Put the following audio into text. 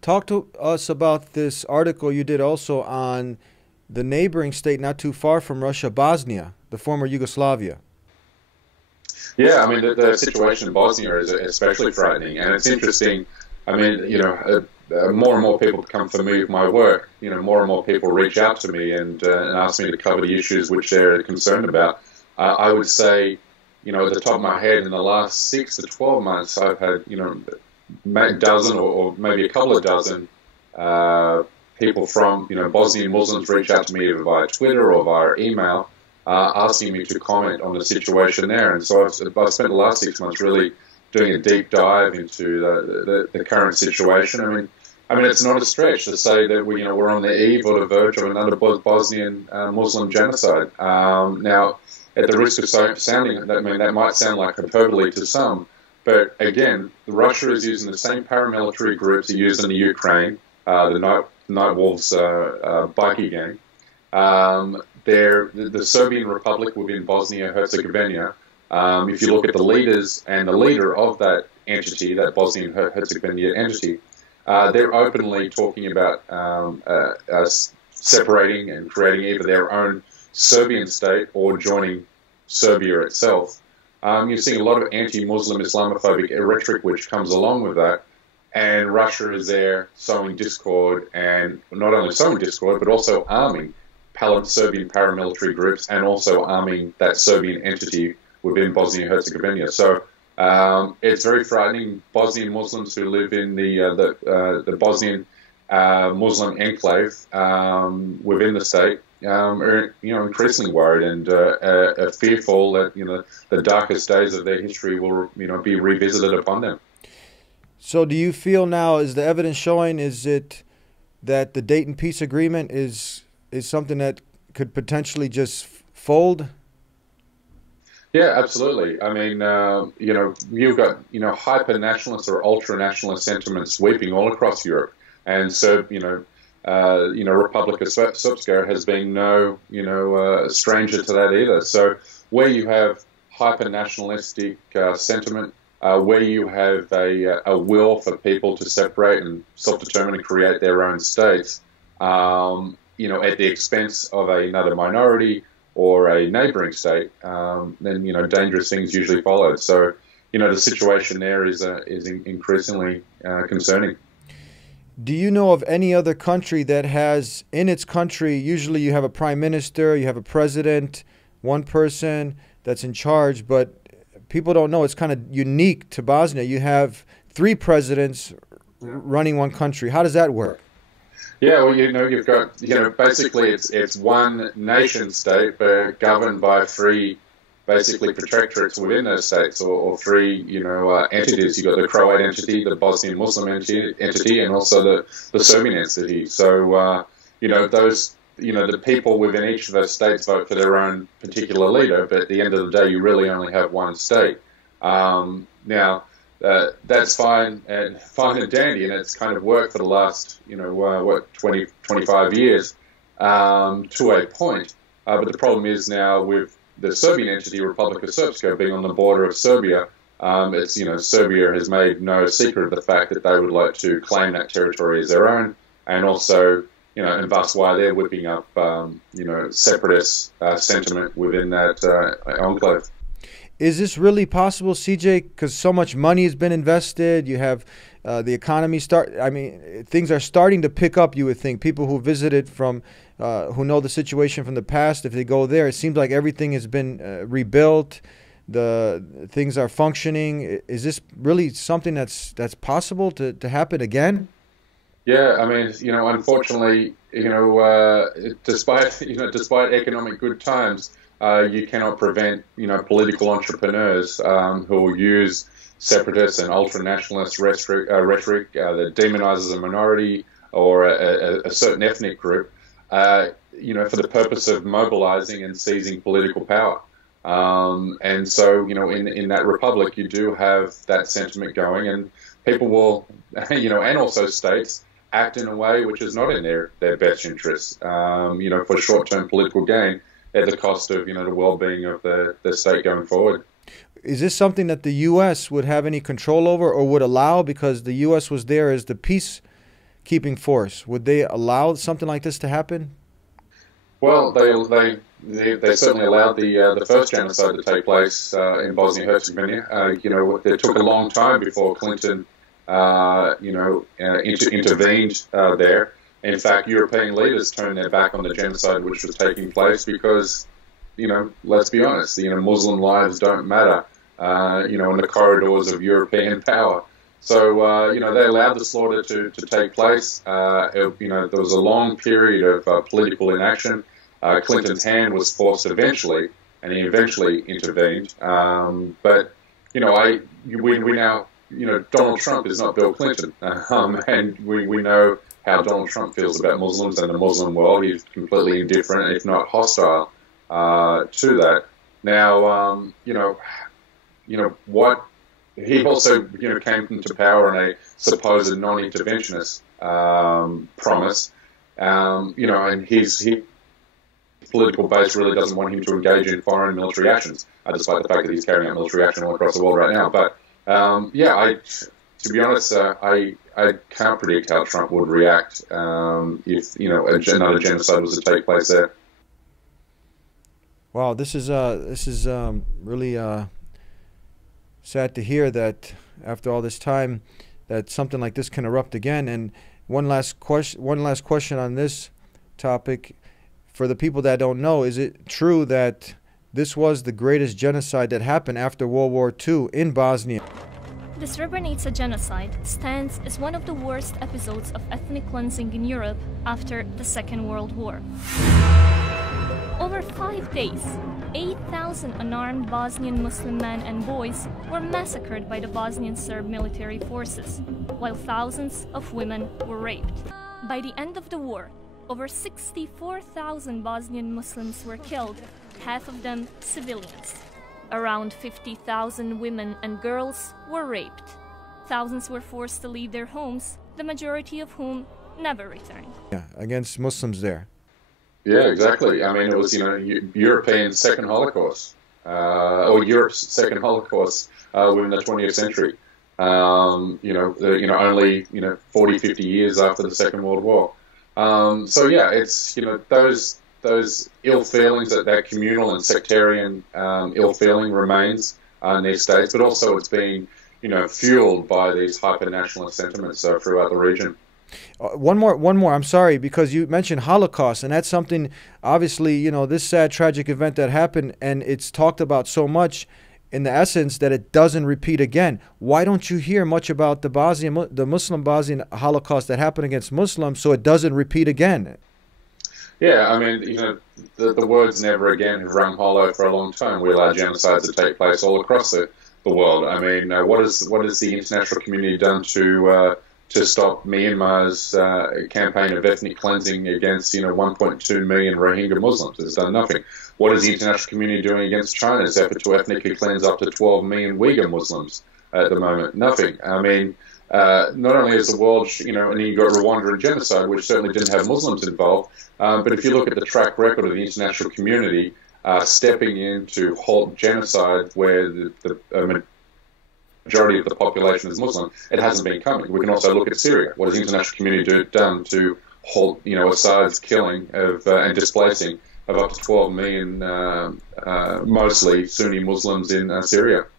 Talk to us about this article you did also on the neighboring state not too far from Russia, Bosnia, the former Yugoslavia. Yeah, I mean, the situation in Bosnia is especially frightening, and it's interesting. I mean, more and more people become familiar with my work. More and more people reach out to me and ask me to cover the issues which they're concerned about. I would say, at the top of my head, in the last 6 to 12 months, I've had, a dozen or maybe a couple of dozen people from, Bosnian Muslims reach out to me either via Twitter or via email, asking me to comment on the situation there. And so I've spent the last 6 months really doing a deep dive into the current situation. I mean, it's not a stretch to say that we're on the eve or the verge of another Bosnian Muslim genocide. Now, at the risk of sounding, that might sound like hyperbole to some, but again, Russia is using the same paramilitary groups it used in the Ukraine, the Night Wolves bikie gang. The Serbian Republic within Bosnia-Herzegovina. If you look at the leaders and the leader of that entity, that Bosnian-Herzegovina entity, they're openly talking about separating and creating either their own Serbian state or joining Serbia itself. You're seeing a lot of anti-Muslim Islamophobic rhetoric which comes along with that, and Russia is there sowing discord, and not only sowing discord, but also arming Serbian paramilitary groups and also arming that Serbian entity within Bosnia-Herzegovina. So it's very frightening. Bosnian Muslims who live in the Bosnian Muslim enclave within the state are increasingly worried and are fearful that the darkest days of their history will be revisited upon them. So do you feel now, is the evidence showing, is it that the Dayton Peace Agreement is something that could potentially just fold? Yeah, absolutely. I mean, you've got, hyper-nationalist or ultra-nationalist sentiments sweeping all across Europe. And so, Republic of Srpska has been no, stranger to that either. So where you have hyper-nationalistic sentiment, where you have a will for people to separate and self-determine and create their own states, at the expense of another minority or a neighbouring state, then dangerous things usually follow. So, the situation there is increasingly concerning. Do you know of any other country that has, in its country, usually you have a prime minister, you have a president, one person that's in charge, but people don't know, it's kind of unique to Bosnia. You have three presidents running one country. How does that work? Yeah, well, you've got, basically it's one nation state, but governed by three, basically, protectorates within those states, or three, entities. You've got the Croat entity, the Bosnian Muslim entity, and also the Serbian entity. So, those, the people within each of those states vote for their own particular leader, but at the end of the day, you really only have one state. Now, that's fine and dandy, and it's kind of worked for the last, 20, 25 years to a point. But the problem is now with the Serbian entity, Republic of Srpska, being on the border of Serbia, Serbia has made no secret of the fact that they would like to claim that territory as their own, and also, and thus why they're whipping up, separatist sentiment within that enclave. Is this really possible, CJ? Because so much money has been invested. You have the economy things are starting to pick up, you would think. People who visited from, who know the situation from the past, if they go there, it seems like everything has been rebuilt. The things are functioning. Is this really something that's possible to happen again? Yeah, I mean, unfortunately, despite economic good times, you cannot prevent, political entrepreneurs who will use separatist and ultra-nationalist rhetoric that demonizes a minority or a certain ethnic group, for the purpose of mobilizing and seizing political power. And so, in that republic, you do have that sentiment going, and people will, and also states act in a way which is not in their best interests, for short-term political gain, at the cost of the well-being of the state going forward. is this something that the U.S. would have any control over or would allow, because the U.S. was there as the peacekeeping force? Would they allow something like this to happen? Well, they certainly allowed the first genocide to take place in Bosnia and Herzegovina. It took a long time before Clinton, intervened there. In fact, European leaders turned their back on the genocide which was taking place because, let's be honest, Muslim lives don't matter, in the corridors of European power. So, they allowed the slaughter to take place. There was a long period of political inaction. Clinton's hand was forced eventually, and he eventually intervened. But, we now, Donald Trump is not Bill Clinton. And we know how Donald Trump feels about Muslims and the Muslim world. He's completely indifferent, if not hostile, to that. Now, what he also, came into power on a supposed non-interventionist promise, and his political base really doesn't want him to engage in foreign military actions, despite the fact that he's carrying out military action all across the world right now. But to be honest, I can't predict how Trump would react if another genocide was to take place there. Wow, this is really sad to hear that after all this time that something like this can erupt again. And one last question on this topic. For the people that don't know, is it true that this was the greatest genocide that happened after World War II in Bosnia? The Srebrenica genocide stands as one of the worst episodes of ethnic cleansing in Europe after the Second World War. Over 5 days, 8,000 unarmed Bosnian Muslim men and boys were massacred by the Bosnian Serb military forces, while thousands of women were raped. By the end of the war, over 64,000 Bosnian Muslims were killed, half of them civilians. Around 50,000 women and girls were raped. Thousands were forced to leave their homes, the majority of whom never returned. Yeah, against Muslims there. Yeah, exactly. I mean, it was, European second Holocaust, or Europe's second Holocaust within the 20th century. Only, 40, 50 years after the Second World War. It's, those ill feelings, that communal and sectarian ill feeling remains in these states, but also it's being, fueled by these hyper-nationalist sentiments throughout the region. One more. I'm sorry, because you mentioned Holocaust, and that's something, obviously, this sad, tragic event that happened, and it's talked about so much in the essence that it doesn't repeat again. Why don't you hear much about the Muslim Bosnian Holocaust that happened against Muslims so it doesn't repeat again? Yeah, I mean, the words never again have rung hollow for a long time. We allow genocides to take place all across the world. I mean, what has the international community done to stop Myanmar's campaign of ethnic cleansing against 1.2 million Rohingya Muslims? It's done nothing. What is the international community doing against China's effort to ethnically cleanse up to 12 million Uyghur Muslims at the moment? Nothing. I mean, not only is the world, and you've got Rwanda and genocide, which certainly didn't have Muslims involved, but if you look at the track record of the international community stepping in to halt genocide where the majority of the population is Muslim, it hasn't been coming. We can also look at Syria. What has the international community done to halt, Assad's killing of and displacing of up to 12 million, mostly Sunni Muslims in Syria?